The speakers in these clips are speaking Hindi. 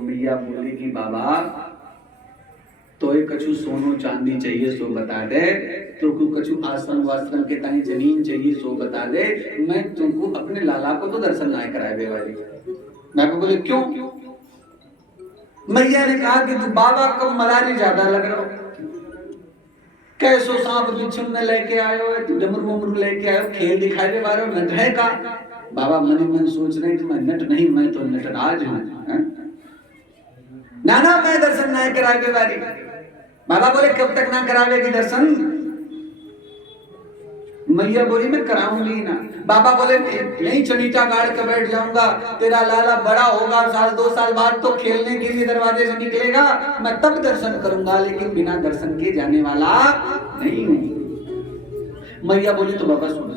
मैया बोली कि बाबा तो एक कछु सोनो चांदी चाहिए सो बता दे, तो कछु आश्रम वाश्रम के ताई जमीन चाहिए सो बता दे, मैं तुमको अपने लाला को तो दर्शन ना कराए वाली। मैं बोले क्यों? मैया ने कहा कि तू बाबा को मलारी ज्यादा लग रहा हो, कैसो सांप बिच्छू में लेके आयो है, तू डमरू वमरू लेके आयो, खेल दिखाई दे बारो नट है का? बाबा मन ही मन सोच रहे कि मैं नट नहीं, मैं तो नटराज हूं। ना ना मैं दर्शन ना करावे वाली। बाबा बोले कब तक ना करावेगी दर्शन? मैया बोली मैं कराऊंगी ना। बाबा बोले यही चनीटा गाड़ के बैठ जाऊंगा, तेरा लाला बड़ा होगा, साल 2 साल बाद तो खेलने के लिए दरवाजे से निकलेगा, मैं तब दर्शन करूंगा, लेकिन बिना दर्शन के जाने वाला नहीं हूं। मैया बोली तो बाबा सुन,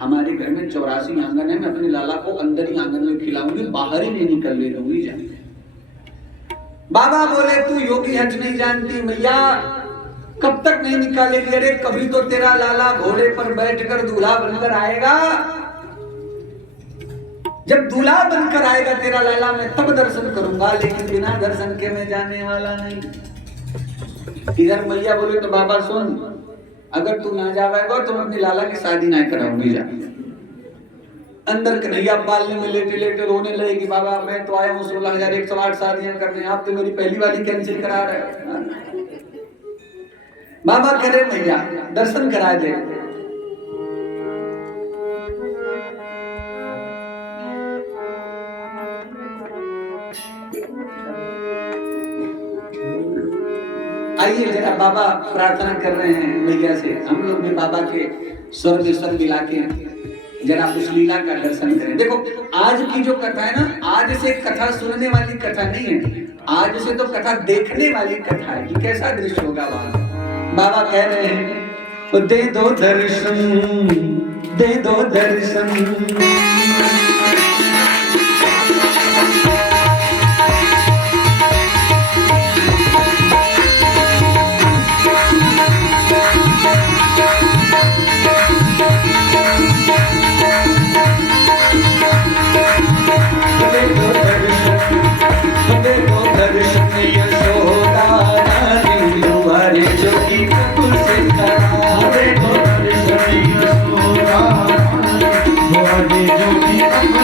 हमारे घर में 84 आंगन है, मैं अपने लाला को अंदर ही आंगन में खिलाऊंगी, बाहर ही नहीं निकलने दूंगी। जाने बाबा बोले तू योगी हज नहीं जानती मैया, कब तक नहीं निकालेगी? अरे कभी तो तेरा लाला घोड़े पर बैठकर दूल्हा बनकर आएगा, जब दूल्हा बनकर आएगा तेरा लाला मैं तब दर्शन करूंगा, लेकिन बिना दर्शन के मैं जाने वाला नहीं। इधर मैया बोले तो बाबा सुन, अगर तू ना जाएगा तो मैं अपने लाला की शादी ना कराऊंगी। जा अंदर कन्हैया पालने में लेटे लेटे रोने लगेगी, बाबा मैं तो आया हूँ 16,108 शादियां करने, आप तो मेरी पहली वाली कैंसिल करा रहे हो। बाबा कह रहे भैया दर्शन करा दे। आइए जरा बाबा प्रार्थना कर रहे हैं मैया से, हम लोग भी बाबा के स्वर में स्वर मिला के जरा उस लीला का दर्शन करें। देखो आज की जो कथा है ना, आज से कथा सुनने वाली कथा नहीं है, आज से तो कथा देखने वाली कथा है कि कैसा दृश्य होगा वहां। बाबा कह रहे हैं दे दो दर्शन, दे दो दर्शन, जो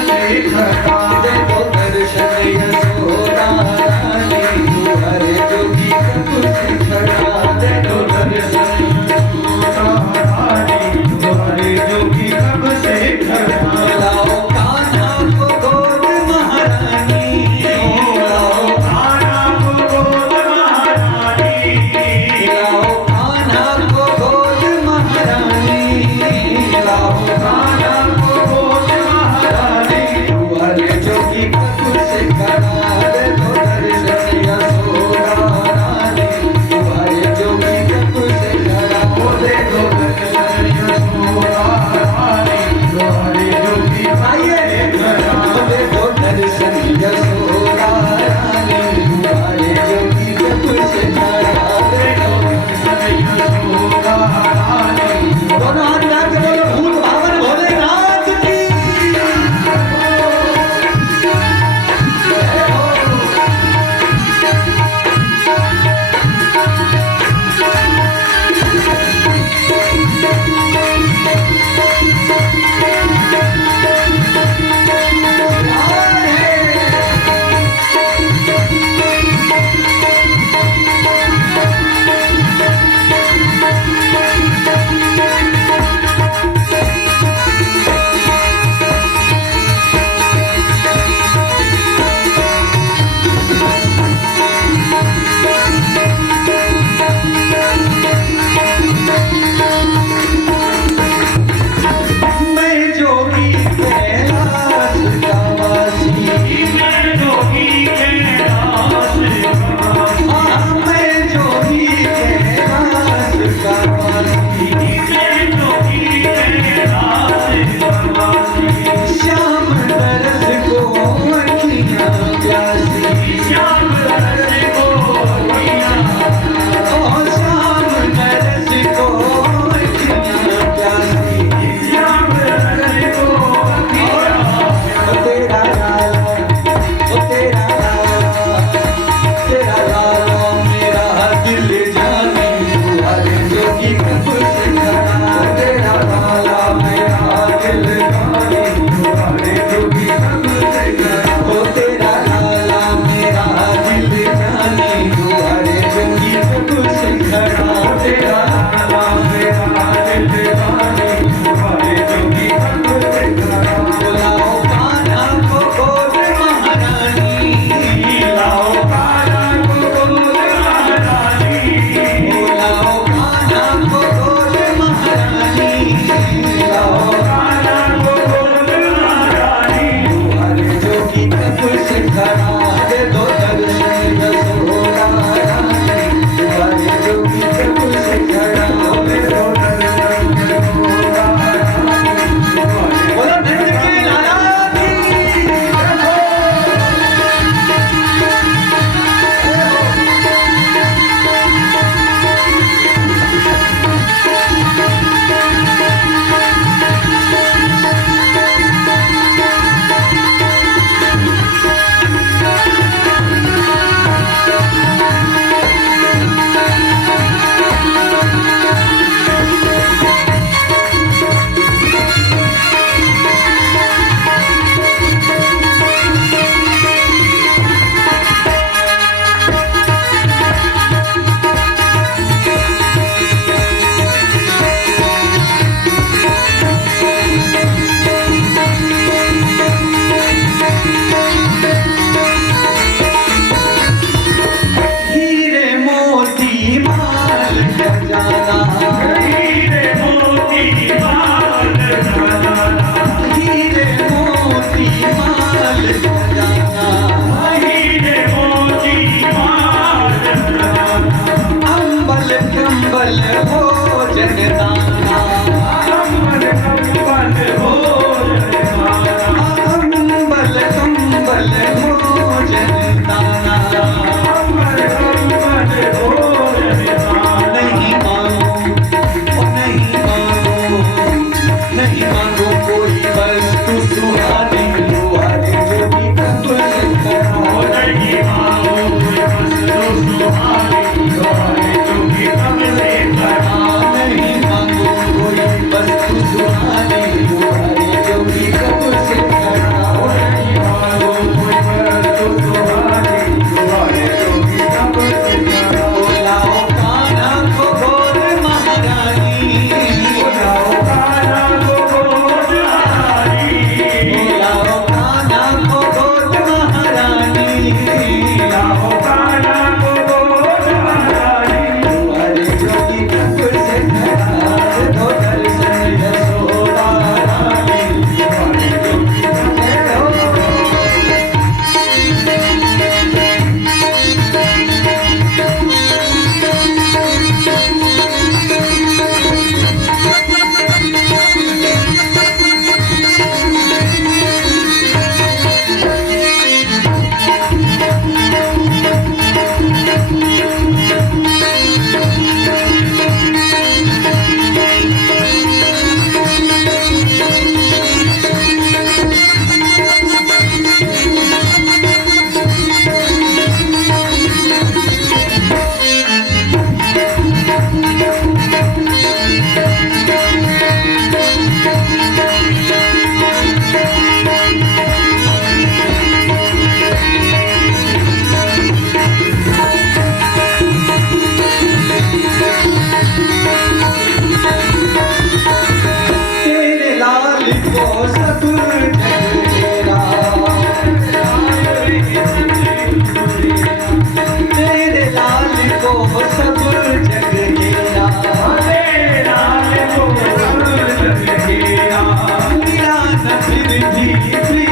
फिर भी